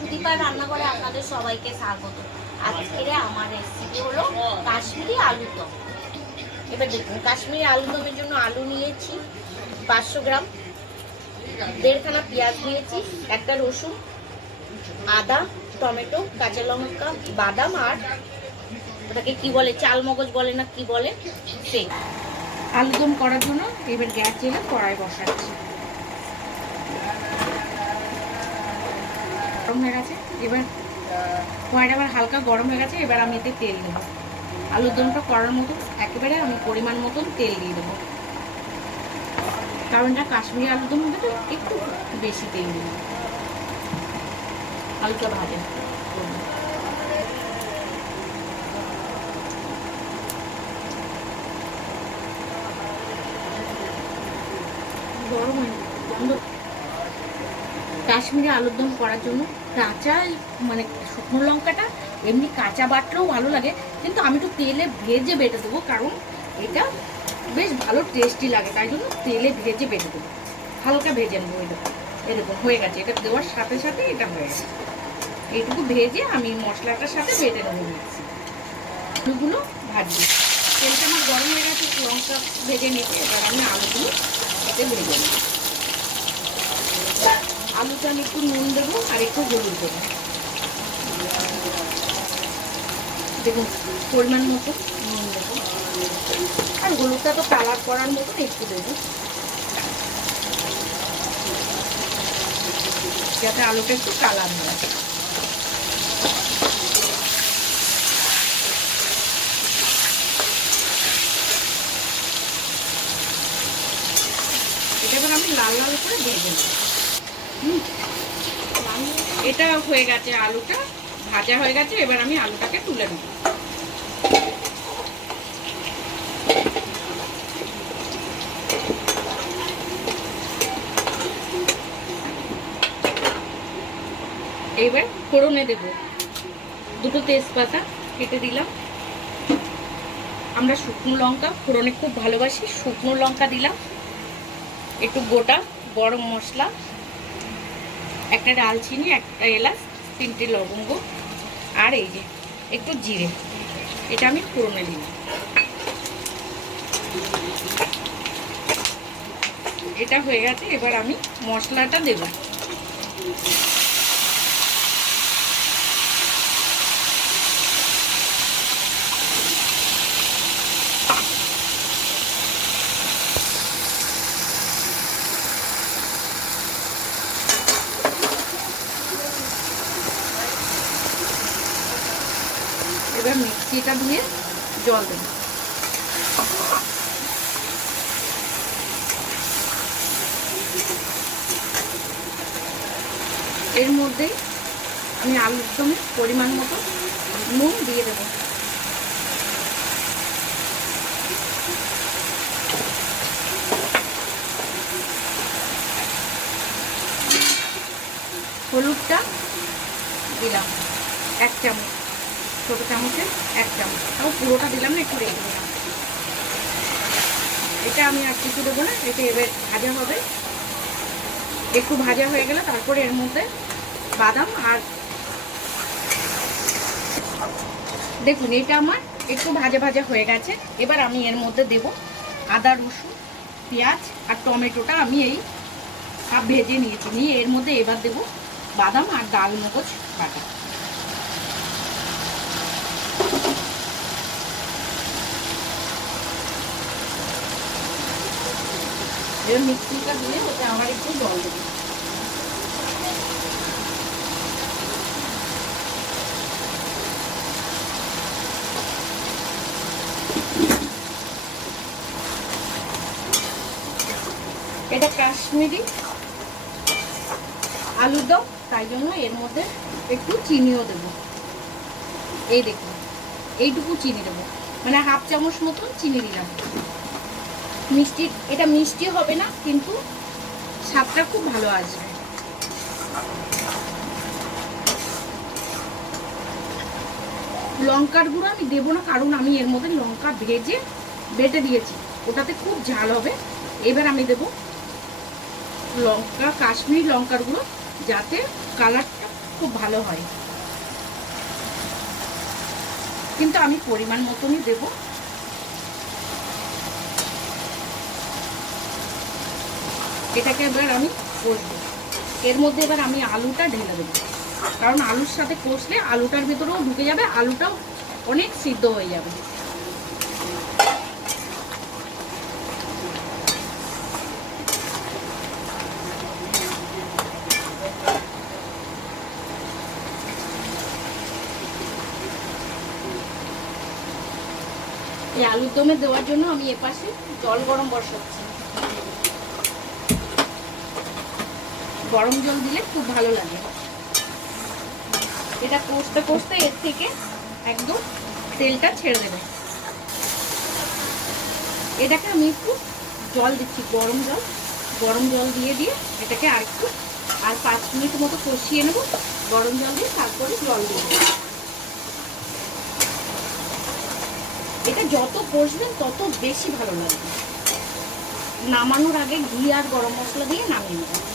সুদীপার রান্নাঘরে আপনাদের সবাইকে স্বাগত। আজকের আমার রেসিপি হলো কাশ্মীরি আলুর দম। এবার দেখুন, কাশ্মীরি আলুর দমের জন্য আলু নিয়েছি 500 গ্রাম, 1.5 খানা পেঁয়াজ নিয়েছি, একটা রসুন, আদা, টমেটো, কাঁচা লঙ্কা, বাদাম আর ওটাকে কি বলে, চাল মগজ বলে না কি বলে, সেই আলুর দম করার জন্য এবার গ্যাস জেলে কড়াই বসাচ্ছি। গরম হয়ে গেছে, এবার কড়াইটা আবার হালকা গরম হয়ে গেছে। এবার আমি এতে তেল দেবো। আলুর দমটা করার মতো একেবারে আমি পরিমাণ মতন তেল দিয়ে দেবো, কারণ এটা কাশ্মীরি আলুর দম হবে তো একটু বেশি তেল দেবো। আলুটা ভাজে গরম হয়ে বন্ধ। কাশ্মীরি আলুর দম করার জন্য কাঁচা মানে শুকনো লঙ্কাটা এমনি কাঁচা বাটলেও ভালো লাগে, কিন্তু আমি একটু তেলে ভেজে বেটে দেবো, কারণ এটা বেশ ভালো টেস্টি লাগে, তাই জন্য তেলে ভেজে বেটে দেবো। হালকা ভেজে নেবো। এরকম হয়ে গেছে, এটা দেওয়ার সাথে সাথে এটা হয়ে গেছে। এইটুকু ভেজে আমি মশলাটার সাথে বেটে নেবো মিক্সি। আলুগুলো ভাজবো। তেলটা আমার গরম হয়ে গেছে, লঙ্কা ভেজে নিতে। এবার আমি আলুগুলো এতে ভেজে নেব। আলুতে আমি একটু নুন দেবো আর একটু হলুদ দেবো। দেখুন পরিমাণ মতো নুন দেবো, আর হলুদটা তো কালার করার মতন একটু দেবো, যাতে আলুটা একটু কালার হয়। এটা এবার আমি লাল লাল করে ভেজে নেব। এটা হয়ে গেছে, আলুটা ভাজা হয়ে গেছে। এবার আমি আলুটাকে তুলে নেব। এবার ফোড়নে দেব দুটো তেজপাতা কেটে দিলাম। আমরা শুকনো লঙ্কা ফোড়নে খুব ভালোবাসি, শুকনো লঙ্কা দিলাম, একটু গোটা গরম মশলা, একটা ডালচিনি, একটা এলাচ, 3টে লবঙ্গ, আর এই যে একটু জিরে, এটা আমি ফোড়নে দিলাম। এটা হয়ে গেছে, এবার আমি মশলাটা দেব। এবার মিক্সিটা ধুয়ে জল দেব। এর মধ্যে আমি আলুর দমে পরিমাণ মতো নুন দিয়ে দেব। হলুদটা দিলাম 1 চামচ, ছোটো চামচের 1 চামচ, তাও পুরোটা দিলাম না, একটু রেখে দিলাম। এটা আমি আর কিছু দেবো না, এটা এবার ভাজা হবে। একটু ভাজা হয়ে গেলে তারপরে এর মধ্যে বাদাম আর দেখুন এটা আমার একটু ভাজা ভাজা হয়ে গেছে। এবার আমি এর মধ্যে দেব আদা, রসুন, পেঁয়াজ আর টমেটোটা আমি এই সব ভেজে নিয়েছি। নিয়ে এর মধ্যে এবার দেব বাদাম আর ডাল মগজ বাটা। এবার মিক্সিটা দিয়ে ওতে আমার একটু জল দেবো। এটা কাশ্মীরি আলুর দম, তাই জন্য এর মধ্যে একটু চিনিও দেব। এই দেখুন এইটুকু চিনি দেবো, মানে 1/2 চামচ মতন চিনি দিলাম। মিষ্টি, এটা মিষ্টি হবে না, কিন্তু স্বাদটা খুব ভালো আসবে। লঙ্কার গুঁড়ো আমি দেবো না, কারণ আমি এর মধ্যে লঙ্কা ভেজে বেটে দিয়েছি, ওটাতে খুব ঝাল হবে। এবার আমি দেবো লঙ্কা, কাশ্মীরি লঙ্কার গুঁড়ো, যাতে কালারটা খুব ভালো হয়, কিন্তু আমি পরিমাণ মতনই দেব। এটাকে এবার আমি কষবো। এর মধ্যে এবার আমি আলুটা ঢেলে দেবো, কারণ আলুর সাথে কষলে আলুটার ভেতরেও ঢুকে যাবে, আলুটাও অনেক সিদ্ধ হয়ে যাবে। এই আলুর দমে দেওয়ার জন্য আমি এপাশে জল গরম বসাচ্ছি। গরম জল দিলে খুব ভালো লাগে। এটা কষতে কষতে এর থেকে একদম তেলটা ছেড়ে দেবে। এটাকে আমি একটু জল দিচ্ছি, গরম জল দিয়ে এটাকে আরেকটু 5 মিনিট মতো কষিয়ে নেব। গরম জল দিয়ে তারপরে জল দিয়ে দেবো। এটা যত কষবেন তত বেশি ভালো লাগবে। নামানোর আগে ঘি আর গরম মশলা দিয়ে নামিয়ে নেবেন।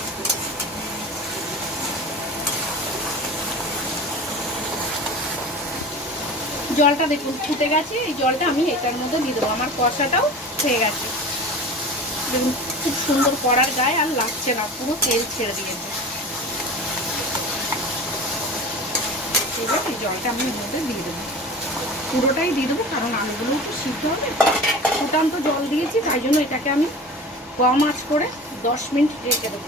জলটা দেখুন ফুটে গেছে। এই জলটা আমি এটার মধ্যে দিয়ে দেবো। আমার কষাটাও হয়ে গেছে। দেখুন খুব সুন্দর, কড়ার গায়ে আর লাগছে না, পুরো তেল ছেড়ে দিয়েছে। এবার এই জলটা আমি এর মধ্যে দিয়ে দেবো, পুরোটাই দিয়ে দেবো, কারণ আলুগুলো একটু সিদ্ধ হবে। ফুটান্ত জল দিয়েছি, তাই জন্য এটাকে আমি কম আঁচ করে 10 মিনিট রেখে দেবো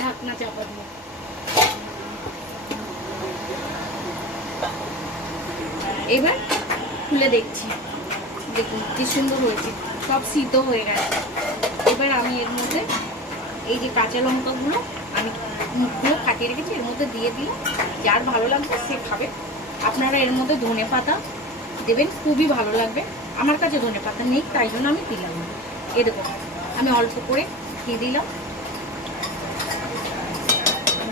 ঢাকনা চাপা দিয়ে। এবার খুলে দেখছি, দেখুন কি সুন্দর হয়েছে, সব সিদ্ধ হয়ে গেছে। এবার আমি এর মধ্যে এই যে কাঁচা লঙ্কাগুলো আমি মুখগুলো কাটিয়ে রেখেছি এর মধ্যে দিয়ে দিই। যার ভালো লাগবে সে খাবে। আপনারা এর মধ্যে ধনেপাতা দেবেন, খুবই ভালো লাগবে। আমার কাছে ধনেপাতা নেই, তাই জন্য আমি দিলাম না। এই দেখুন আমি অল্প করে দিয়ে দিলাম।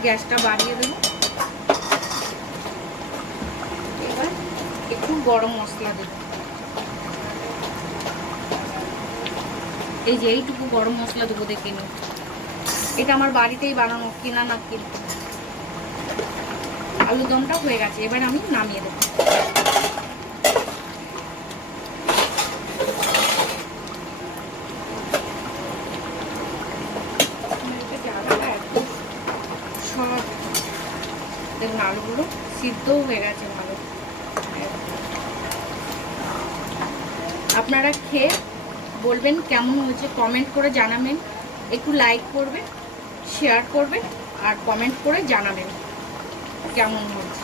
গ্যাসটা বাড়িয়ে দেবো। এবার একটু গরম মশলা দেব। এই যে এইটুকু গরম মশলা দেবো, দেখে নিন। এটা আমার বাড়িতেই বানানো, কিনা না কিন্তু। আলুর দমটা হয়ে গেছে, এবার আমি নামিয়ে দেবো। সব দেখুন আলুগুলো সিদ্ধও হয়ে গেছে ভালো। আপনারা খেয়ে বলবেন কেমন হয়েছে, কমেন্ট করে জানাবেন। একটু লাইক করবেন, শেয়ার করবেন আর কমেন্ট করে জানাবেন কেমন হয়েছে।